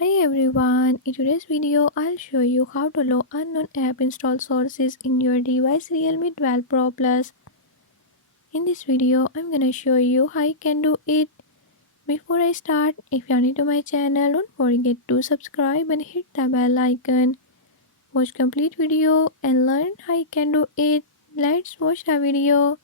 Hi everyone, in today's video I'll show you how to load unknown app install sources in your device Realme 12 Pro Plus. In this video I'm gonna show you how you can do it. Before I start, if you're new to my channel, don't forget to subscribe and hit the bell icon. Watch complete video and learn how you can do it. Let's watch the video.